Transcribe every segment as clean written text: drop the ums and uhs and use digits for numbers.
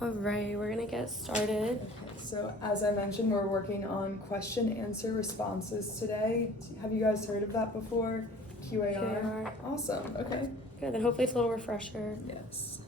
All right, we're gonna get started. Okay, so as I mentioned, we're working on question answer responses today. Have you guys heard of that before? QAR? QAR. Awesome, okay. Good, and hopefully it's a little refresher. Yes.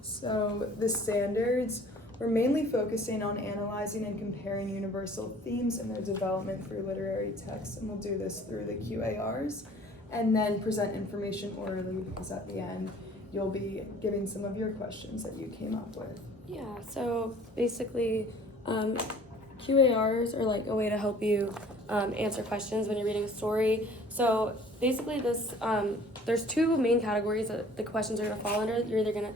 So the standards, we're mainly focusing on analyzing and comparing universal themes and their development through literary texts, and we'll do this through the QARs, and then present information orally because at the end you'll be giving some of your questions that you came up with. Yeah, so basically, QARs are like a way to help you answer questions when you're reading a story. So basically, there's two main categories that the questions are gonna fall under. You're either gonna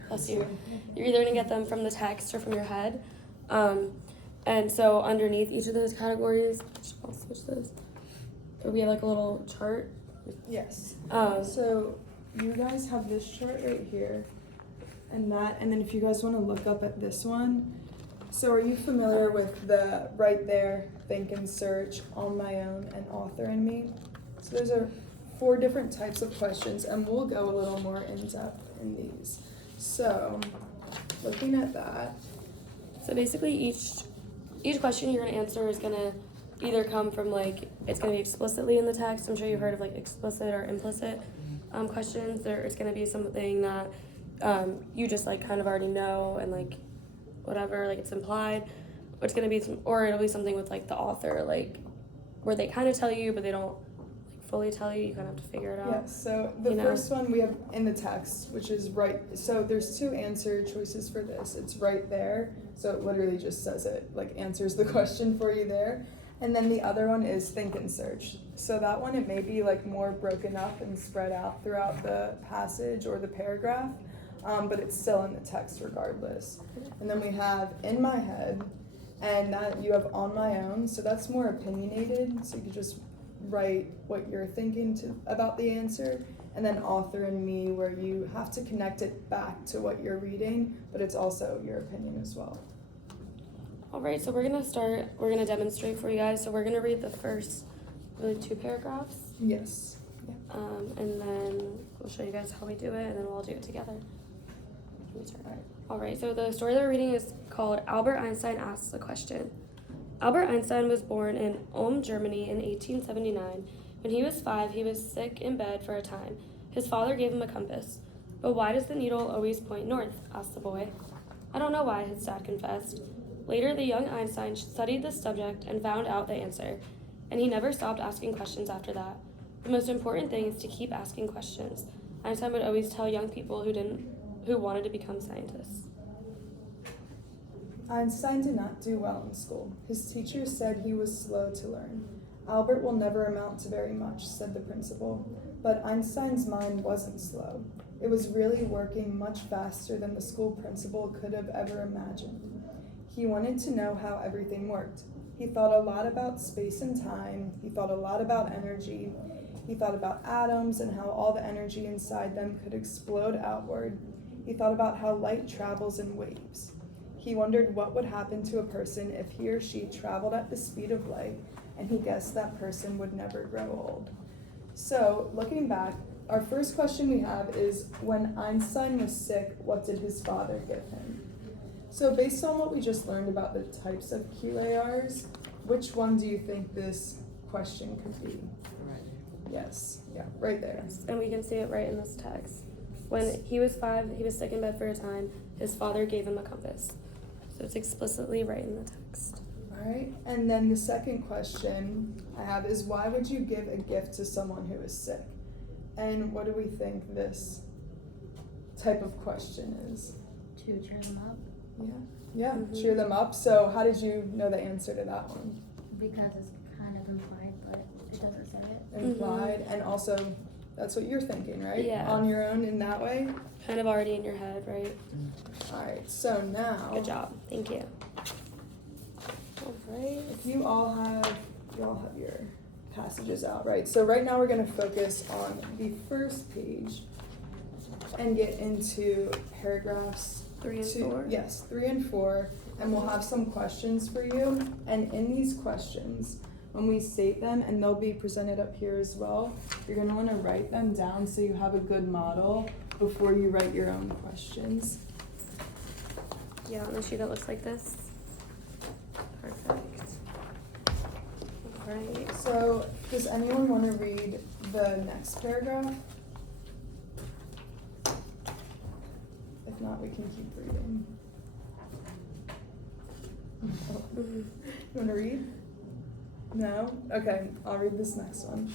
get them from the text or from your head. And so underneath each of those categories, I'll switch those. We have like a little chart. Yes. So you guys have this chart right here, and then if you guys want to look up at this one. So are you familiar with the right there, think and search, on my own, and author and me? So those are 4 different types of questions, and we'll go a little more in depth in these. So looking at that. So basically, each question you're gonna answer is gonna either come from it's gonna be explicitly in the text. I'm sure you've heard of explicit or implicit questions. It's gonna be something that you just kind of already know and whatever, it's implied. It's gonna be or it'll be something with the author, where they kind of tell you but they don't fully tell you. You kind of have to figure it out. Yeah, so the first one we have in the text, which is right. So there's 2 answer choices for this. It's right there, so it literally just says it, answers the question for you there. And then the other one is think and search. So that one, it may be more broken up and spread out throughout the passage or the paragraph, but it's still in the text regardless. And then we have in my head, and that you have on my own. So that's more opinionated, so you could just write what you're thinking about the answer. And then author and me, where you have to connect it back to what you're reading, but it's also your opinion as well. All right, so we're gonna demonstrate for you guys. So we're gonna read the first 2 paragraphs. Yes. Yeah. And then we'll show you guys how we do it, and then we'll all do it together. All right, so the story that we're reading is called Albert Einstein Asks a Question. Albert Einstein was born in Ulm, Germany in 1879. When he was 5, he was sick in bed for a time. His father gave him a compass. But why does the needle always point north? Asked the boy. I don't know why, his dad confessed. Later, the young Einstein studied this subject and found out the answer, and he never stopped asking questions after that. The most important thing is to keep asking questions. Einstein would always tell young people who wanted to become scientists. Einstein did not do well in school. His teacher said he was slow to learn. Albert will never amount to very much, said the principal. But Einstein's mind wasn't slow. It was really working much faster than the school principal could have ever imagined. He wanted to know how everything worked. He thought a lot about space and time. He thought a lot about energy. He thought about atoms and how all the energy inside them could explode outward. He thought about how light travels in waves. He wondered what would happen to a person if he or she traveled at the speed of light, and he guessed that person would never grow old. So, looking back, our first question we have is, when Einstein was sick, what did his father give him? So based on what we just learned about the types of QARs, which one do you think this question could be? Right. Yes, yeah, right there. And we can see it right in this text. When he was 5, he was sick in bed for a time. His father gave him a compass. So it's explicitly right in the text. All right, and then the second question I have is, why would you give a gift to someone who is sick? And what do we think this type of question is? To cheer them up. Yeah, Mm-hmm. Cheer them up. So how did you know the answer to that one? Because it's kind of implied, but it doesn't say it. Implied, and also that's what you're thinking, right? Yeah. On your own in that way? Kind of already in your head, right? All right, so now. Good job. Thank you. All right. If you all have your passages out, right? So right now we're going to focus on the first page and get into paragraphs 3 and 4? Yes, 3 and 4, and we'll have some questions for you. And in these questions, when we state them, and they'll be presented up here as well, you're going to want to write them down so you have a good model before you write your own questions. Yeah, on the sheet that looks like this. Perfect. Alright. So, does anyone want to read the next paragraph? If not, we can keep reading. Mhm. You want to read? No? Okay, I'll read this next one.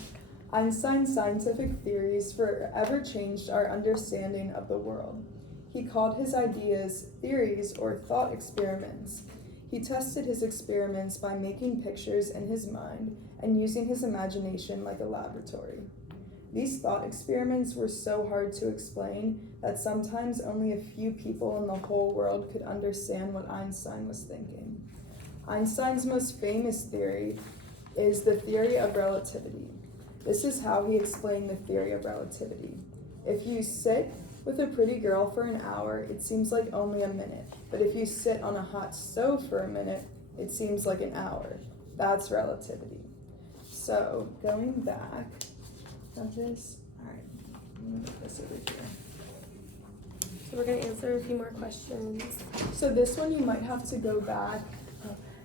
Einstein's scientific theories forever changed our understanding of the world. He called his ideas theories or thought experiments. He tested his experiments by making pictures in his mind and using his imagination like a laboratory. These thought experiments were so hard to explain that sometimes only a few people in the whole world could understand what Einstein was thinking. Einstein's most famous theory is the theory of relativity. This is how he explained the theory of relativity. If you sit with a pretty girl for an hour, it seems like only a minute. But if you sit on a hot stove for a minute, it seems like an hour. That's relativity. So, going back, got this? Alright, I'm gonna put this over here. So we're gonna answer a few more questions. So this one you might have to go back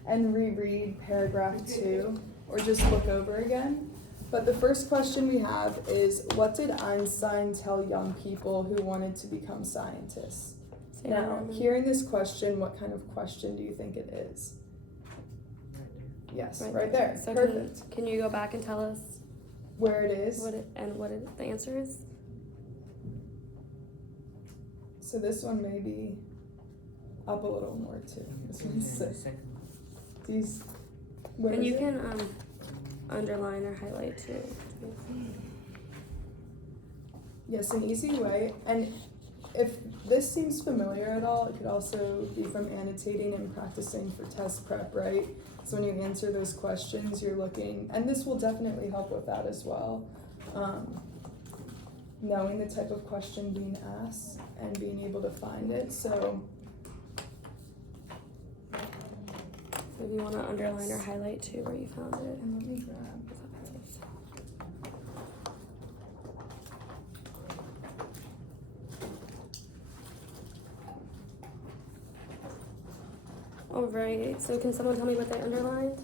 and reread paragraph 2 or just look over again. But the first question we have is, what did Einstein tell young people who wanted to become scientists? Say Now, that again. hearing this question, what kind of question do you think it is? Yes, right there. So Perfect. Can you go back and tell us Where it is. what the answer is? So this one may be up a little more too. This one's 6. These. Where And is you it? can underline or highlight too. Yes, an easy way. And if this seems familiar at all, it could also be from annotating and practicing for test prep, right? So when you answer those questions, you're looking, and this will definitely help with that as well. Knowing the type of question being asked and being able to find it. So If you want to underline or highlight too where you found it. and let me grab. Alright, so can someone tell me what they underlined?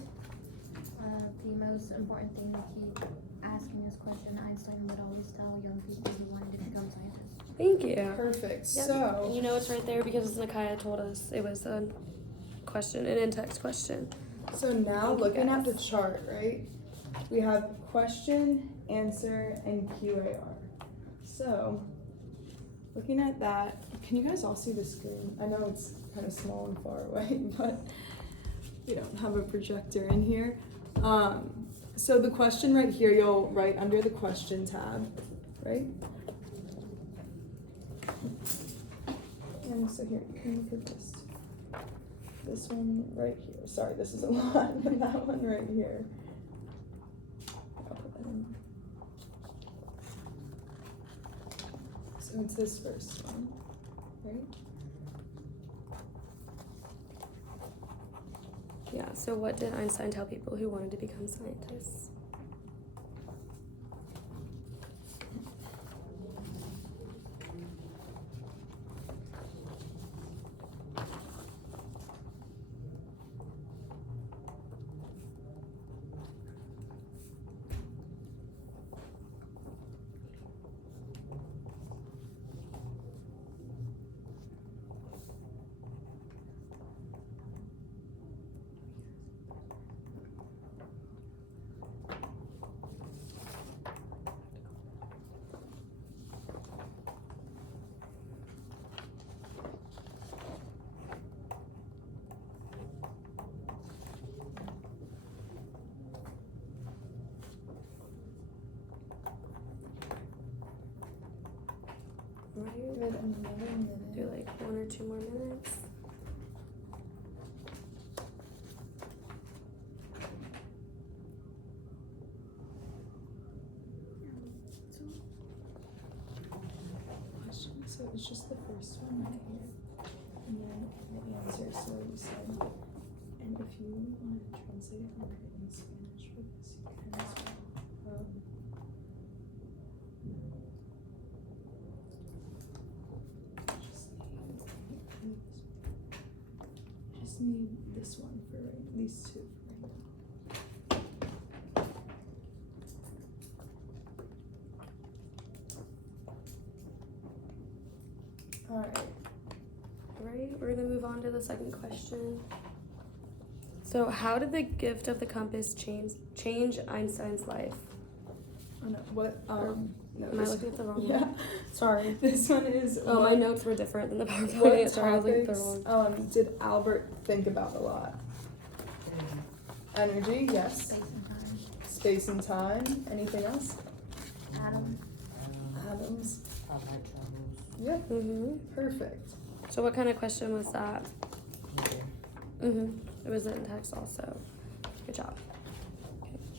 The most important thing to keep asking this question, Einstein would always tell young people who wanted to become scientists. Thank you. Perfect. Yep. So You know it's right there because Nakaya told us it was a question, an in-text question. So now Thank you, looking at the guys. chart, right? We have question, answer, and QAR. So looking at that, can you guys all see the screen? I know it's kind of small and far away, but we don't have a projector in here. So the question right here, you'll write under the question tab, right? And so here, you can look at this one right here. Sorry, this is a lot, but that one right here. I'll put that in. So it's this first one, right? Yeah, so what did Einstein tell people who wanted to become scientists? Right. Good, another minute. Do like 1 or 2 more minutes. Question. So it's just the first one right here, and then the answer. So you said, and if you want to translate it and put it in Spanish for this, you can as well. Just just need this one for these two for right now. Alright. Right, we're gonna move on to the second question. So, how did the gift of the compass change Einstein's life? Oh no, what, no, Am I this- looking at the wrong yeah. one? Sorry. This one is Oh, my what- notes were different than the PowerPoint. What Sorry, I was looking at the topics wrong. did Albert think about a lot? Energy, yes. Space and time. Space and time. Anything else? Atoms. Atoms. How light travels. Yep, Mhm. perfect. So, what kind of question was that? Yeah. Mhm. It was in text also. Good job.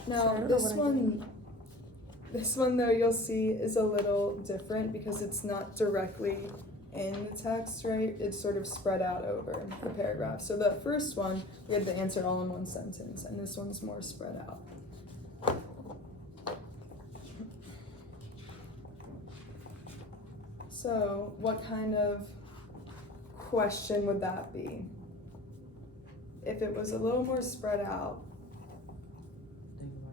Now Sorry, I don't know this what I'm one, doing. this one though you'll see is a little different because it's not directly in the text, right? It's sort of spread out over the paragraph. So the first one we had the answer all in one sentence, and this one's more spread out. So what kind of question would that be? If it was a little more spread out, Think about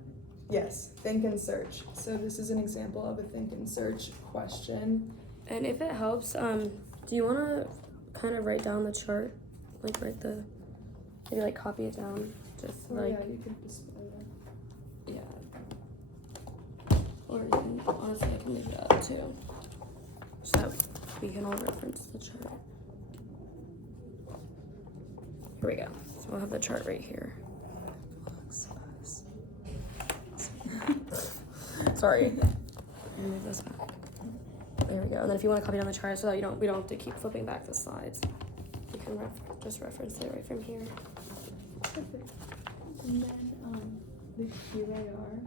it. yes, think and search. So this is an example of a think and search question. And if it helps, do you want to kind of write down the chart? Like, maybe like copy it down? Just Oh like, yeah, you could display that. yeah. Or you can, honestly, I can leave it up too. So that we can all reference the chart. Here we go. So we'll have the chart right here. Sorry. Let me move this back. There we go. And then if you want to copy down the chart so that we don't have to keep flipping back the slides, you can just reference it right from here. Perfect. And then the QAR,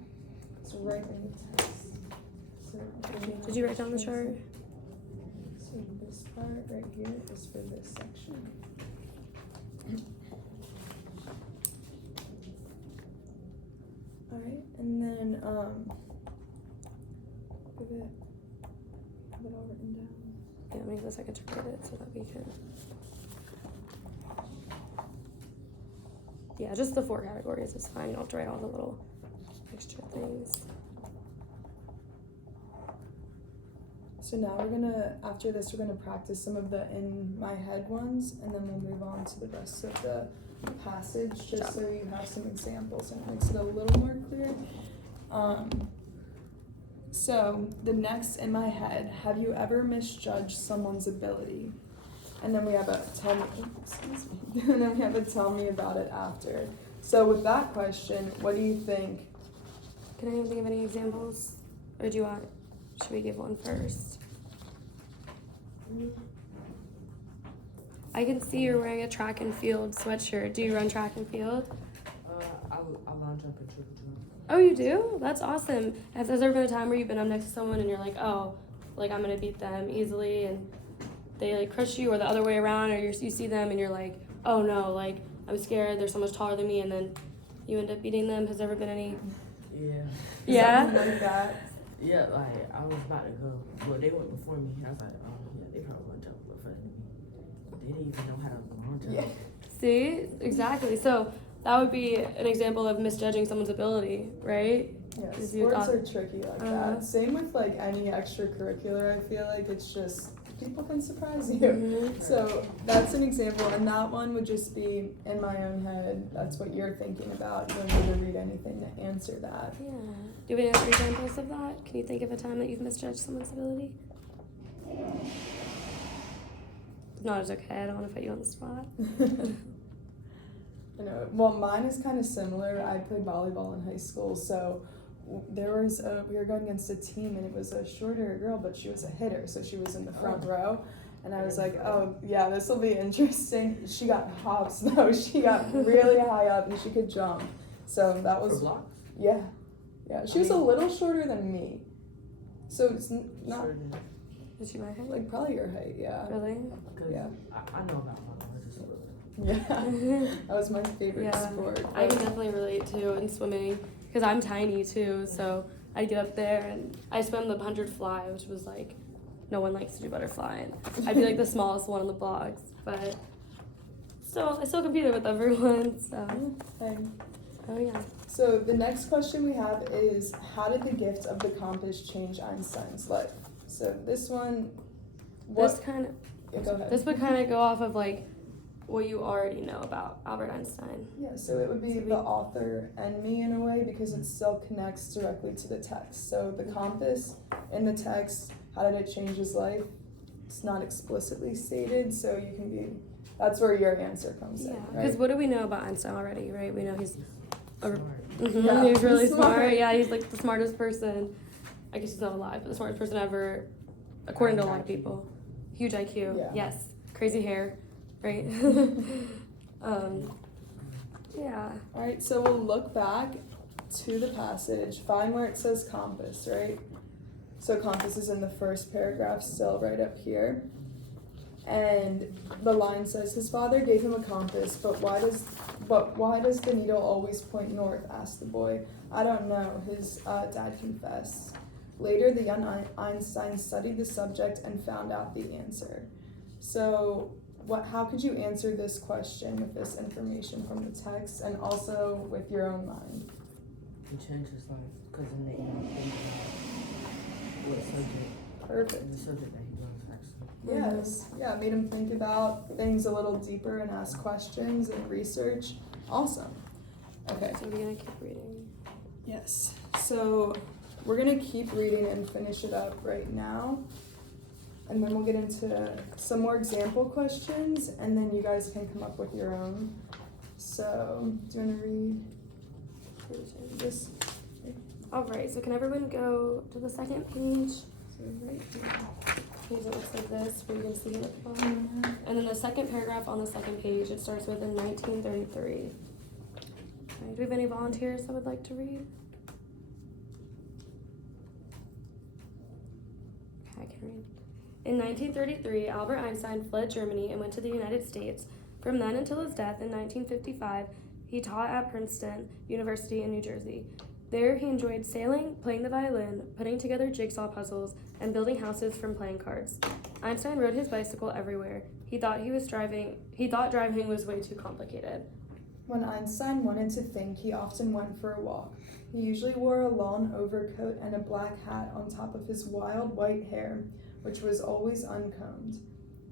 so right in the text. So Did you write down the chart? So this part right here is for this section. Alright, and then have it all written down. Yeah, maybe a second to write it so that we can. Yeah, just the 4 categories is fine. You don't have to write all the little extra things. So now we're gonna, after this, we're gonna practice some of the in my head ones, and then we'll move on to the rest of the passage, just so you have some examples and it makes it a little more clear. So the next in my head, have you ever misjudged someone's ability? And then we have a tell me, excuse me, and then we have a tell me about it after. So with that question, what do you think? Can anyone think of any examples? Or do you want, should we give one first? I can see you're wearing a track and field sweatshirt. Do you run track and field? I'll line jump and triple jump. Oh, you do? That's awesome. Has there ever been a time where you've been up next to someone and you're like, oh, like I'm gonna beat them easily, and they like crush you, or the other way around, or you see them and you're like, oh no, like I'm scared, they're so much taller than me, and then you end up beating them? Has there ever been any? Yeah. Yeah? Something like that. Yeah, like I was about to go. Well, they went before me. I was like, oh yeah, they probably went jump a little further than me. They didn't even know how to long jump. Yeah. See? Exactly. So that would be an example of misjudging someone's ability, right? Yeah, 'Cause you sports thought- are tricky like Uh-huh. that. Same with like any extracurricular, I feel like it's just people can surprise you. Mhm. So that's an example, and that one would just be in my own head. That's what you're thinking about. You don't need to read anything to answer that. Yeah. Do you have any other examples of that? Can you think of a time that you've misjudged someone's ability? If not, it's okay. I don't want to put you on the spot. I know. Well, mine is kind of similar. I played volleyball in high school, so there was we were going against a team, and it was a shorter girl, but she was a hitter, so she was in the front row. And I was like, oh yeah, this will be interesting. She got hops though. She got really high up, and she could jump. So that For was blocks? yeah. She was a little shorter than me, so it's not Sure did. Is she my height? like probably your height. Yeah. Really? Cause Yeah. I know about volleyball just a little. Yeah. That was my favorite Yeah. sport. I can definitely relate to in swimming because I'm tiny too. So I'd get up there and I swim the 100 fly, which was like, no one likes to do butterfly. And I'd be like the smallest one on the blocks. But I still competed with everyone. So, Hey. oh yeah. So the next question we have is, how did the gift of the compass change Einstein's life? So this one, This kind of yeah, go ahead. this would kind of go off of like what you already know about Albert Einstein. Yeah, so it would be the author and me in a way, because it still connects directly to the text. So the compass in the text, how did it change his life? It's not explicitly stated, so you can be, that's where your answer comes Yeah, in, because right? what do we know about Einstein already, right? We know he's Smart. Yeah, he's really he's smart. smart. Yeah, he's like the smartest person. I guess he's not alive, but the smartest person ever, according to a lot of people. Huge IQ. Yeah. Yes. Crazy hair, right? Yeah. Alright, so we'll look back to the passage, find where it says compass, right? So compass is in the first paragraph, still right up here. And the line says, his father gave him a compass, but why does the needle always point north? Asked the boy. I don't know, his dad confessed. Later, the young Einstein studied the subject and found out the answer. So, how could you answer this question with this information from the text and also with your own mind? It changed his life because it made him think about what subject, Perfect. the subject that he loves actually. Yes. Yeah, it made him think about things a little deeper and ask questions and research. Awesome. Okay. So we're gonna keep reading. Yes. So we're gonna keep reading and finish it up right now. And then we'll get into some more example questions, and then you guys can come up with your own. So, do you want to read this? All right. So can everyone go to the second page? So right here. Page that looks like this, where you can see it from. And then the second paragraph on the second page, it starts with in 1933. Right, do we have any volunteers that would like to read? Okay, I can read. In 1933, Albert Einstein fled Germany and went to the United States. From then until his death in 1955, he taught at Princeton University in New Jersey. There, he enjoyed sailing, playing the violin, putting together jigsaw puzzles, and building houses from playing cards. Einstein rode his bicycle everywhere. He thought driving was way too complicated. When Einstein wanted to think, he often went for a walk. He usually wore a long overcoat and a black hat on top of his wild white hair, which was always uncombed.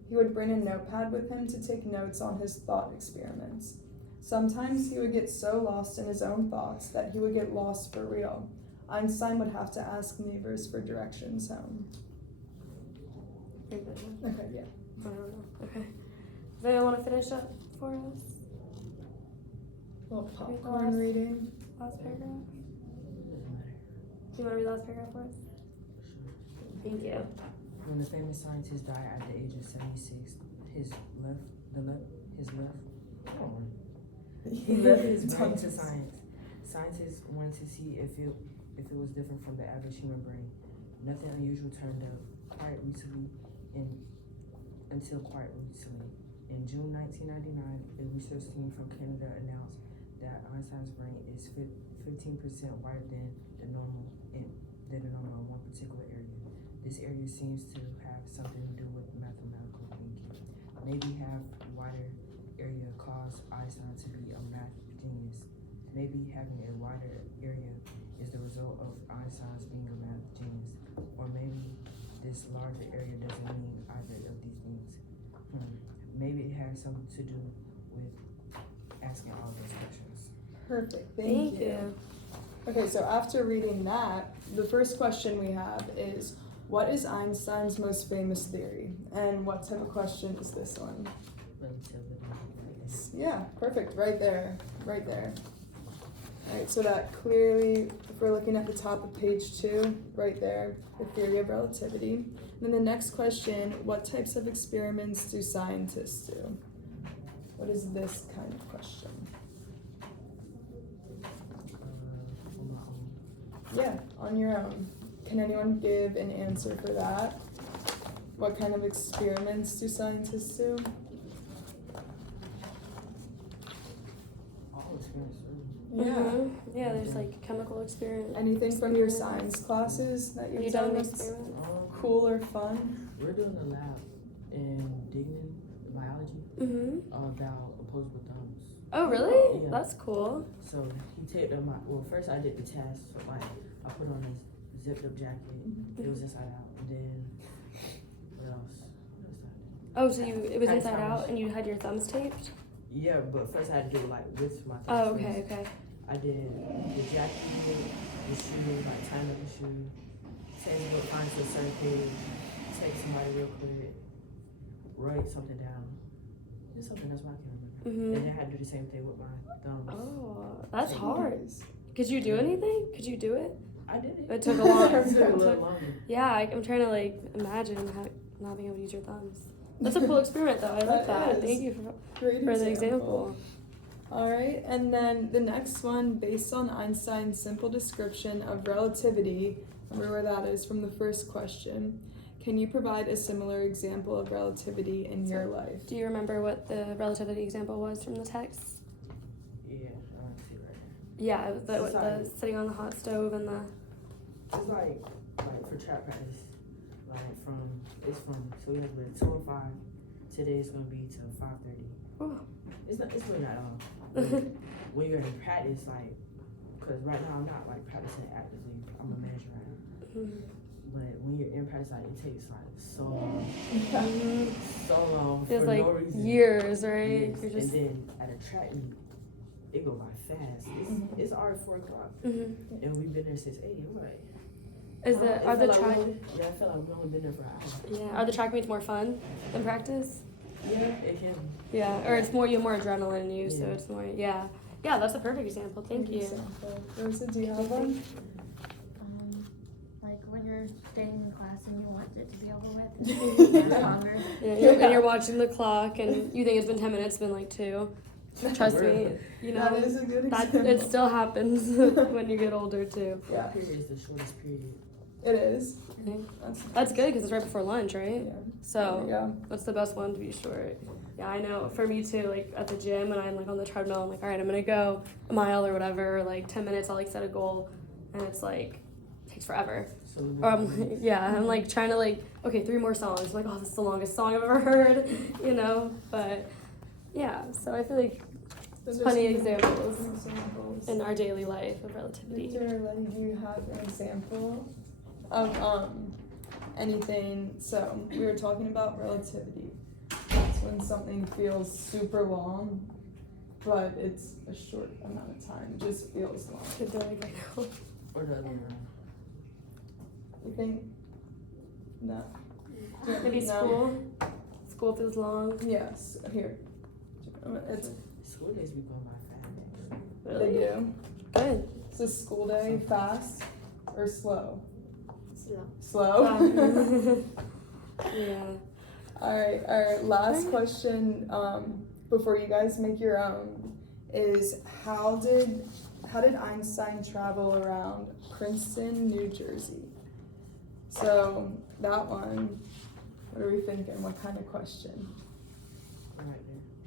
He would bring a notepad with him to take notes on his thought experiments. Sometimes he would get so lost in his own thoughts that he would get lost for real. Einstein would have to ask neighbors for directions home. Okay, yeah. I don't know. Okay. Does anyone want to finish up for us? Little popcorn reading. Last paragraph? Doesn't matter. Do you want to read the last paragraph for us? Thank you. When the famous scientist died at the age of 76, he left his brain to science. Scientists wanted to see if it was different from the average human brain. Nothing unusual turned up until quite recently. In June 1999, a research team from Canada announced that Einstein's brain is 15% wider than the normal in one particular area. This area seems to have something to do with mathematical thinking. Maybe have wider area caused Einstein to be a math genius. Maybe having a wider area is the result of Einstein's being a math genius. Or maybe this larger area doesn't mean either of these things. Maybe it has something to do with asking all those questions. Perfect. Thank you. Okay, so after reading that, the first question we have is, what is Einstein's most famous theory? And what type of question is this one? Relativity. Yeah, perfect. Right there. Right there. Alright, so that clearly, if we're looking at the top of page 2, right there, the theory of relativity. And then the next question, what types of experiments do scientists do? What is this kind of question? On my own. Yeah, on your own. Can anyone give an answer for that? What kind of experiments do scientists do? All experience. Yeah. Mhm. Yeah, there's like chemical experiment. Anything from your science classes that Have you you've done done an that's experiment? cool or fun? We're doing a lab in Dignan Biology Mm-hmm. about a opposable thumbs. Oh, really? Yeah. That's cool. So he taped up my. Well, first I did the test. So like I put on this zipped up jacket. It was inside out. And then what else? What else did I do? Oh, so it was Had inside thumbs. out and you had your thumbs taped? Yeah, but first I had to do it like with my thumbs. Oh, first. okay, okay. I did the jacket, the shoe, like tying up the shoe, changing what find to a certain page, text somebody real quick, write something down. Just something else I can't remember. Mhm. And then I had to do the same thing with my thumbs. Oh, that's Like, hard. Could you do anything? Could you do it? I did it. It took a long. It took a little longer. Yeah, I'm trying to like imagine not being able to use your thumbs. That's a cool experiment, though. I like That that. is. Thank you Great for the example. All right, and then the next one, based on Einstein's simple description of relativity, remember where that is from the first question. Can you provide a similar example of relativity in your life? Do you remember what the relativity example was from the text? Yeah, I see right Yeah, it was the Society. sitting on the hot stove and the. here. It's like for trap practice, it's from so we have to be 2 and 5. Today it's gonna be till 5:30. Oh. It's really not But when you're in practice, like, cause right now I'm not like practicing actively. I'm a manager right now. Mhm. But when you're in practice, like, it takes like so long, Mhm. so long Feels for like no reason. years, right? Yes. You're just. And then at a track meet, it go by fast. It's already 4 o'clock, Mhm. and we've been there since 8. I'm like, Is it are the felt like track? yeah, I feel like we've only been there for an hour. Yeah, are the track meets more fun than practice? Yeah, it can. Yeah, or it's more you have more adrenaline in you, so Yeah. it's more yeah. Yeah, that's a perfect example. Thank Great you. example. Rosa, do you have one? Like when you're staying in class and you want it to be over with, it's longer. Yeah, and you're watching the clock and you think it's been 10 minutes, it's been like 2. Trust me, you know That is a good that example. it still happens when you get older too. Yeah, Period is the shortest period. it is. That's That's good because it's right before lunch, right? Yeah. So Yeah. that's the best one to be short. Yeah, I know. For me too, like at the gym and I'm like on the treadmill, I'm like, all right, I'm gonna go a mile or whatever, like 10 minutes. I'll like set a goal, and it's like takes forever. So we Or I'm like, yeah, I'm like trying to like, okay, 3 more songs. I'm like, oh, this is the longest song I've ever heard, you know. But yeah, so I feel like Those there's are plenty of some good examples examples. in our daily life of relativity. Victor, Letty, do you have an example of anything? So we were talking about relativity. That's when something feels super long, but it's a short amount of time. It just feels long. Could do like right now. or the other way around. You think? No. Maybe No. school. School feels long. Yes. Here. It's School days be going by fast. they Really do. good. Is a school day fast or slow? Slow. Slow. Yeah. All right, our last question before you guys make your own is how did Einstein travel around Princeton, New Jersey? So that one, what are we thinking? What kind of question? Right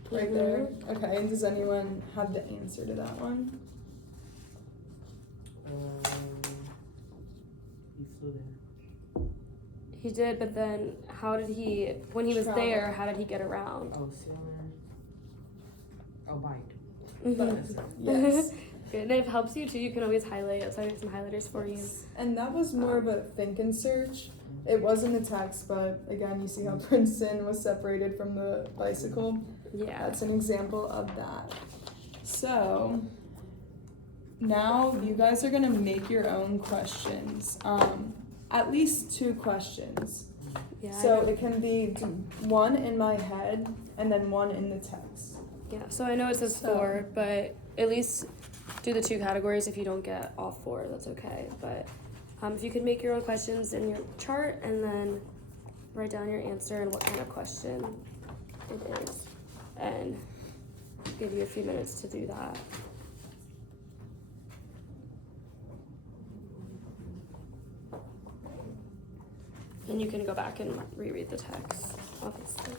there. Right there. Okay, and does anyone have the answer to that one? He flew there. He did, but then how did he, when he was Travel. there, how did he get around? Oh, sailing. Oh, bike. Mhm. That's it. Yes. Good. And if it helps you too, you can always highlight it. So I got some highlighters for you. And that was more of a think and search. It wasn't a text, but again, you see how Princeton was separated from the bicycle. Yeah. That's an example of that. So now you guys are gonna make your own questions. At least 2 questions. Yeah. I So know. it can be one in my head and then one in the text. Yeah. So I know it says So- 4, but at least do the 2 categories. If you don't get all 4, that's okay. But if you could make your own questions in your chart and then write down your answer and what kind of question it is, and give you a few minutes to do that. And you can go back and reread the text, obviously.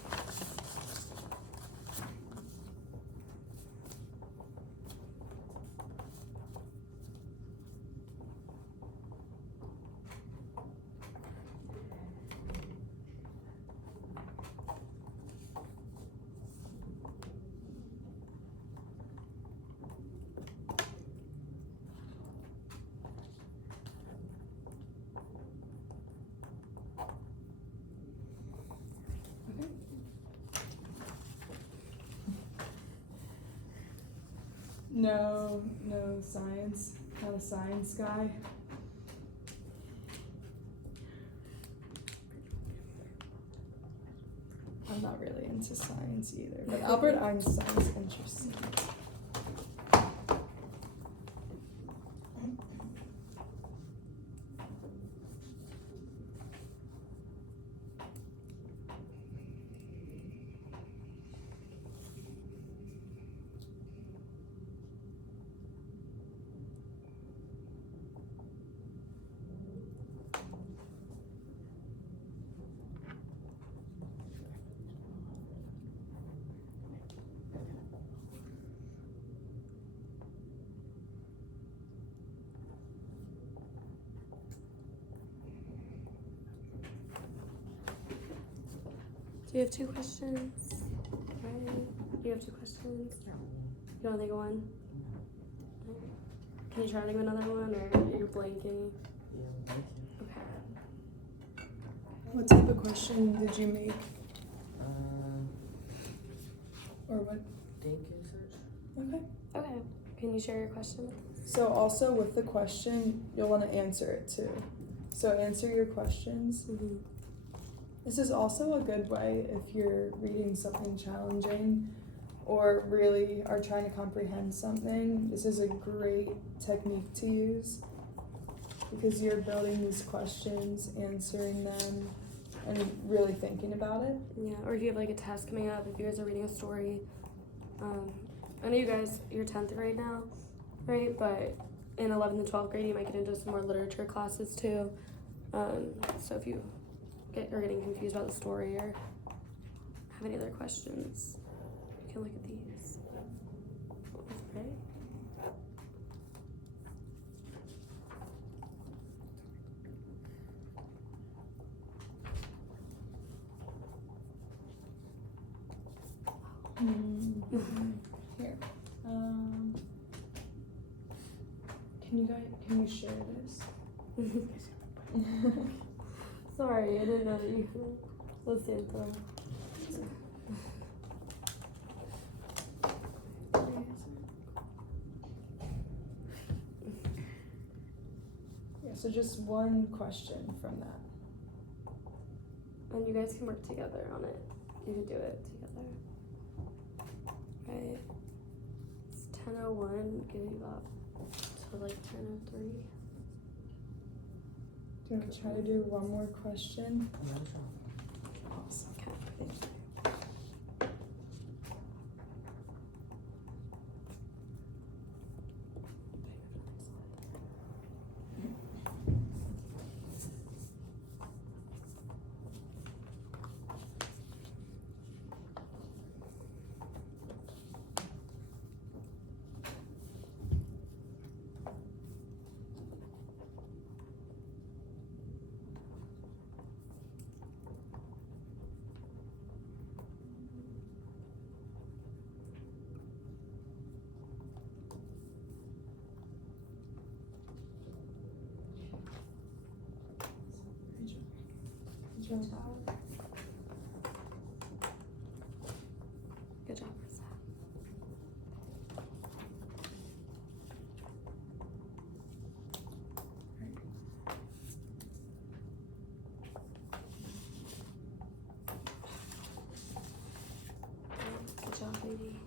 No science. Not a science guy. I'm not really into science either, but Albert Einstein's interesting. Do you have 2 questions? Right. You have 2 questions? You don't think of one? Can you try to think of another one, or you're blanking? Yeah, Okay. What type of question did you make? Or what? Think and search. Okay. Okay. Can you share your question? So also with the question, you'll want to answer it too. So answer your questions. Mm-hmm. This is also a good way if you're reading something challenging or really are trying to comprehend something. This is a great technique to use because you're building these questions, answering them, and really thinking about it. Yeah, or if you have like a test coming up, if you guys are reading a story. I know you guys, you're 10th grade now, right? But in 11th and 12th grade, you might get into some more literature classes too. So if you are getting confused about the story or have any other questions, you can look at these. Okay. Here. Can you share this? Sorry, I didn't know that you listened to them. Yeah, so just one question from that. And you guys can work together on it. You can do it together. Right. It's 10:01, give you up to like 10:03. Do you want to try to do one more question? Yeah, I'm sure. Awesome. Okay. Good job. Good job, Risa. Good job, baby.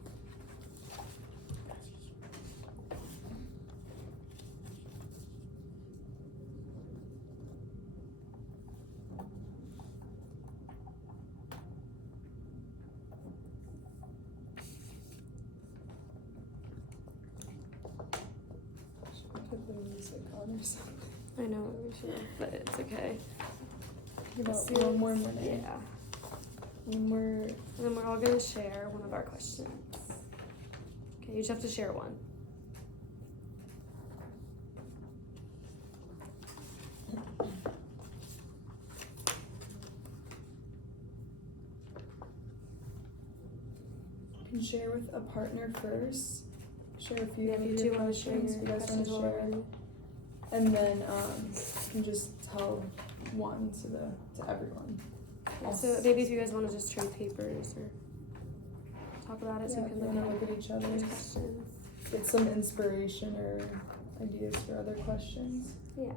Put the music on or something. I know we should, but it's okay. About one more minute. Yeah. One more. And then we're all gonna share one of our questions. Okay, you just have to share one. You can share with a partner first. Share a few Yeah, of if you your do want to share questions your you guys want questions to while share. we're ready. And then you can just tell one to everyone. So maybe if you guys want to just trade papers or talk about it, so Yeah, we if can you look want to at look at each your other's. questions. get some inspiration or ideas for other questions. Yeah.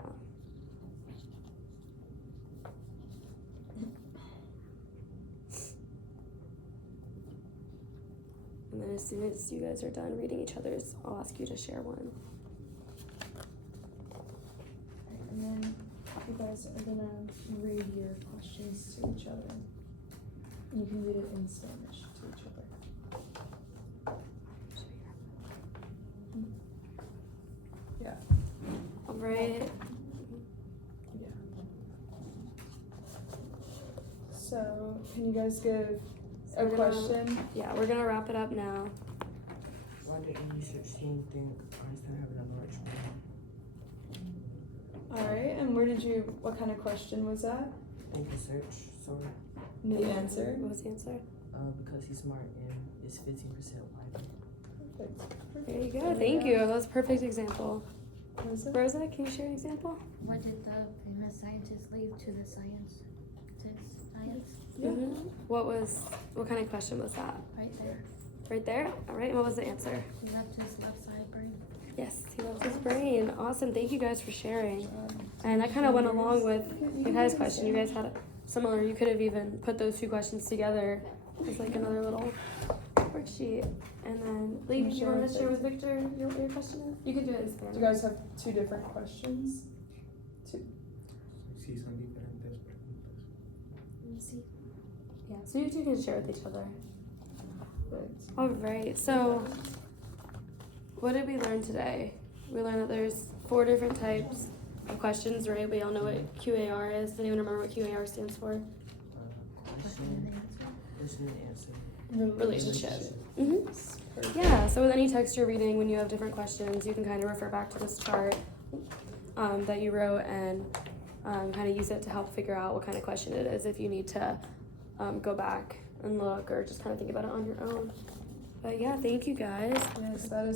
And then as soon as you guys are done reading each other's, I'll ask you to share one. And then you guys are gonna read your questions to each other. And you can read it in Spanish to each other. Yeah. All right. Yeah. So, can you guys give a we're gonna- question? Yeah, we're gonna wrap it up now. Why did the research team think Einstein had a large brain? Alright, and what kind of question was that? Thank you, search. Sorry. The answer? What was the answer? Because he's smart and is 15% wider. Perfect. There you go. Thank you. That was a perfect example. Was it? Rosa, can you share an example? What did the famous scientist leave to the science? Yeah. What kind of question was that? Right there. Right there? All right. And what was the answer? He left his left side brain. Yes, he loves his brain. Awesome. Thank you guys for sharing. And that kind of went along with your guys' question. You guys had a similar. You could have even put those two questions together as like another little worksheet. And then, Lee, did you want to share with Victor what your question is? You could do it in Do Spanish. you guys have two different questions? Sí, son diferentes preguntas. Let me see. Yeah, so you two can share with each other. Right. All right. So, what did we learn today? We learned that there's 4 different types of questions, right? We all know what QAR is. Does anyone remember what QAR stands for? Question, question and answer. Relationship. Mm-hmm. Perfect. Yeah, so with any text you're reading, when you have different questions, you can kind of refer back to this chart that you wrote and kind of use it to help figure out what kind of question it is if you need to go back and look or just kind of think about it on your own. But yeah, thank you guys. Yes, that is